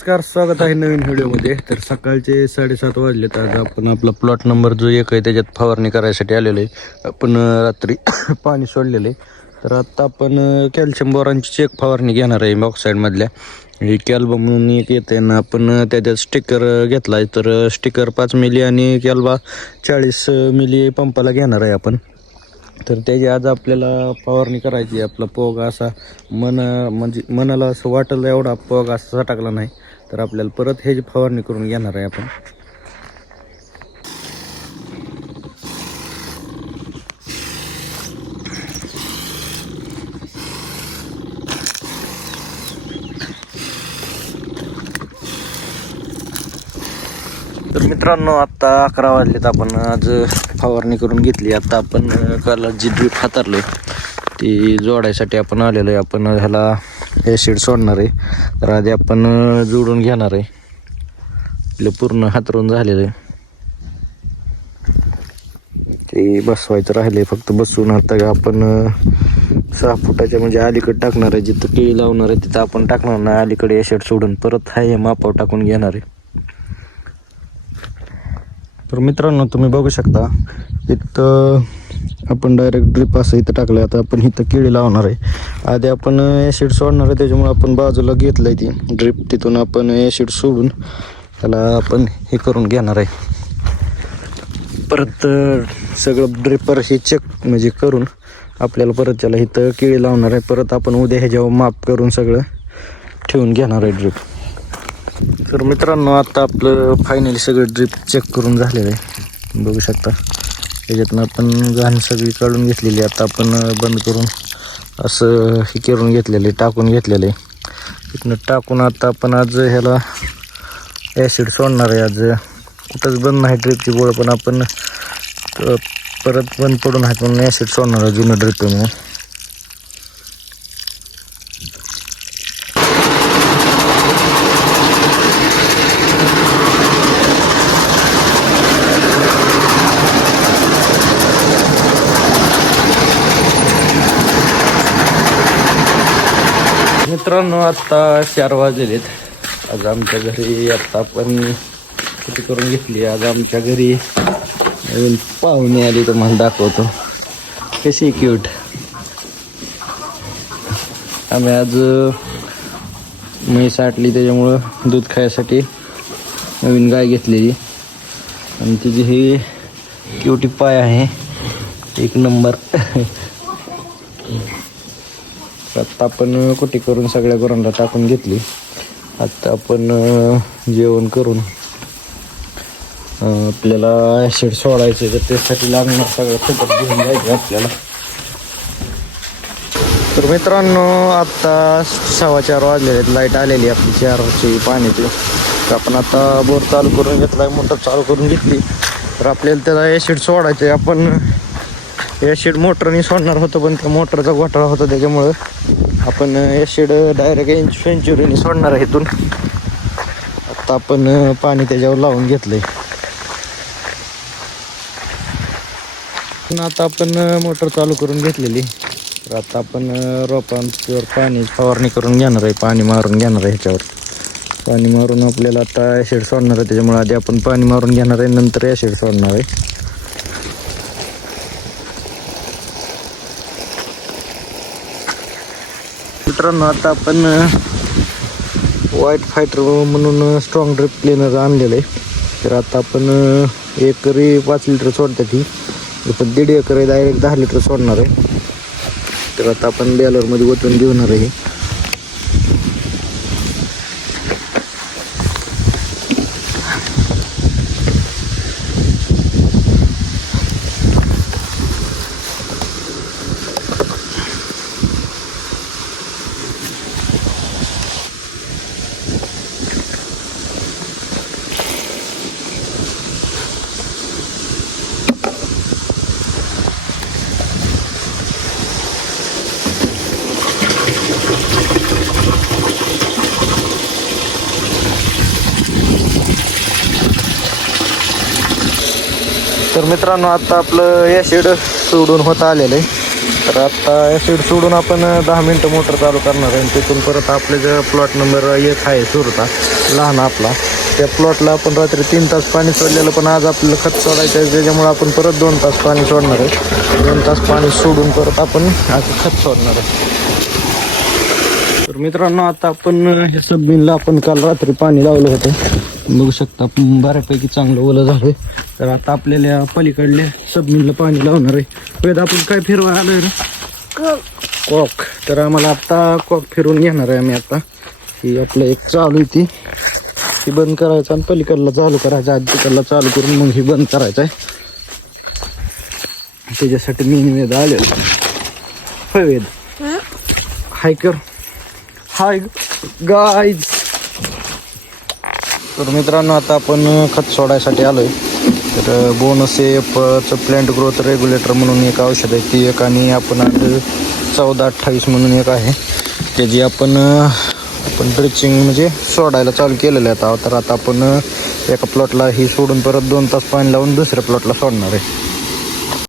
नमस्कार, स्वागत आहे नवीन व्हिडिओमध्ये. तर सकाळचे 7:30 वाजलेत. आज आपण आपला प्लॉट नंबर जो 1 आहे त्याच्यात फवारणी करायसाठी आलेलो आहे. आपण रात्री पाणी सोडलेलं आहे. तर आत्ता आपण कॅल्शियम बोरांची एक फवारणी घेणार आहे बॉक्साईडमधल्या. ही कॅल्बा म्हणून एक येते ना, आपण त्याच्यात स्टिकर घेतला आहे. तर स्टिकर 5 मिली आणि कॅल्बा 40 मिली पंपाला घेणार आहे आपण. तर त्याची आज आपल्याला फवारणी करायची. आपला पोग असा म्हणजे मनाला असं वाटलं एवढा पोग असा टाकला नाही. तर आपल्याला परत ह्याची फवारणी करून घेणार आहे आपण. तर मित्रांनो, आत्ता 11 वाजलेत. आपण आज फवारणी करून घेतली. आता आपण काल जी ड्रीप हातारले ती जोडायसाठी आपण आलेलो आहे. आपण ह्याला ॲसिड सोडणार आहे. तर आधी आपण जोडून घेणार आहे. आपलं पूर्ण हातरून झालेलं आहे. ते बसवायचं राहिले, फक्त बसवून आता आपण 6 फुटाच्या म्हणजे अलीकडे टाकणार आहे. जिथं केळी लावणार आहे तिथं आपण टाकणार नाही. अलीकडे ॲसिड सोडून परत हाय मापावर टाकून घेणार आहे. तर मित्रांनो, तुम्ही बघू शकता इथं आपण डायरेक्ट ड्रिप असं इथं टाकलं. आता आपण इथं केळी लावणार आहे. आधी आपण ॲसिड सोडणार आहे, त्याच्यामुळे आपण बाजूला घेतलं आहे ती ड्रिप. तिथून आपण ॲसिड सोडून त्याला आपण हे करून घेणार आहे. परत सगळं ड्रिपर हे चेक म्हणजे करून आपल्याला परत त्याला इथं केळी लावणार आहे. परत आपण उद्या ह्याच्यावर माप करून सगळं ठेवून घेणार आहे ड्रिप. तर मित्रांनो, आता आपलं फायनली सगळं ड्रिप चेक करून झालेलं आहे. बघू शकता त्याच्यातनं आपण घाण सगळी काढून घेतलेली. आता आपण बंद करून असं हे करून घेतलेलं आहे, टाकून घेतलेलं आहे. तिथनं टाकून आता आपण आज ह्याला ॲसिड सोडणार आहे. आज कुठंच बंद नाही ड्रिपची गोळ, पण आपण परत बंद पडून आहे पण ॲसिड सोडणार आहे जुनं ड्रिप म्हणून. मित्रांनो, आत्ता 4 वाजलेत. आज आमच्या घरी आत्ता आपण किती करून घेतली. आज आमच्या घरी नवीन पाहुणे आली, तुम्हाला दाखवतो कशी क्यूट. आम्ही आज म्हैस आटली त्याच्यामुळं दूध खायसाठी नवीन गाय घेतलेली आणि तिची ही क्यूटी पाय आहे, एक नंबर. आत्ता आपण कुटी करून सगळ्या गुरांना टाकून घेतली. आत्ता आपण जेवण करून आपल्याला ॲसिड सोडायचं, तर त्यासाठी लागणार सगळं सोबत घेऊन जायचं आपल्याला. तर मित्रांनो, आत्ता 4:15 वाजलेले आहेत. लाईट आलेली आपली 4ची पाण्याची. तर आपण आता बोर चालू करून घेतला आहे, मोटर चालू करून घेतली. तर आपल्याला त्याला ॲसिड सोडायचं आहे. आपण ॲसिड मोटरने सोडणार होतं, पण त्या मोटरचा घोटाळा होता, त्याच्यामुळं आपण ॲसिड डायरेक्ट सेंचुरीने सोडणार आहे इथून. आत्ता आपण पाणी त्याच्यावर लावून घेतलं आहे. आता आपण मोटर चालू करून घेतलेली. तर आता आपण रोपांवर पाणी फवारणी करून घेणार आहे, पाणी मारून घेणार आहे. ह्याच्यावर पाणी मारून आपल्याला आता ॲसिड सोडणार आहे, त्याच्यामुळे आधी आपण पाणी मारून घेणार आहे, नंतर ॲसिड सोडणार आहे. मित्रांनो, आता आपण व्हाईट फायटर म्हणून स्ट्रॉंग ड्रिप क्लीनर आणलेलं आहे. तर आता आपण एकरी 5 लिटर सोडतात. ती पण 1.5 एकर आहे, डायरेक्ट 10 लिटर सोडणार आहे. तर आता आपण बॅलरमध्ये ओतून घेणार आहे. तर मित्रांनो, आता आपलं ॲसिड सोडून होत आलेलं आहे. तर आता ॲसिड सोडून आपण 10 मिनटं मोटर चालू करणार आहे आणि तिथून परत आपले जे प्लॉट नंबर 1 आहे सुरता लहान आपला, त्या प्लॉटला आपण रात्री 3 तास पाणी सोडलेलं, पण आज आपल्याला खत सोडायचं आहे त्याच्यामुळे आपण परत 2 तास पाणी सोडणार आहे. 2 तास पाणी सोडून परत आपण आज खत सोडणार आहे. तर मित्रांनो, आता आपण हे सोयाबीनला आपण काल रात्री पाणी लावलं होतं, बघू शकता बऱ्यापैकी चांगलं ओलं झालं. तर आता आपल्याला पलीकडल्या सोयाबीनला पाणी लावणार आहे. वेद आपण काय फिरवा आलोय रे? कॉक. तर आम्हाला आता कॉक फिरून घेणार आहे आम्ही. आता ही आपलं एक चालू आहे ती बंद करायचं आणि पलीकडला चालू करायचं. आधी तिकडला चालू करून मग ही बंद करायचं आहे. त्याच्यासाठी मी वेद आले होय. वेद हाय कर. Hi guys. तर मित्रांनो, आता आपण खत सोडायसाठी आलोय. तर बोनस एफचं प्लांट ग्रोथ रेग्युलेटर म्हणून एक औषध आहे ती एक, आणि आपण आज 1428 म्हणून एक आहे त्याची आपण ड्रिचिंग म्हणजे सोडायला चालू केलेलं आहे आता. तर आता आपण एका प्लॉटला ही सोडून परत 2 तास पाणी लावून दुसऱ्या प्लॉटला सोडणार आहे.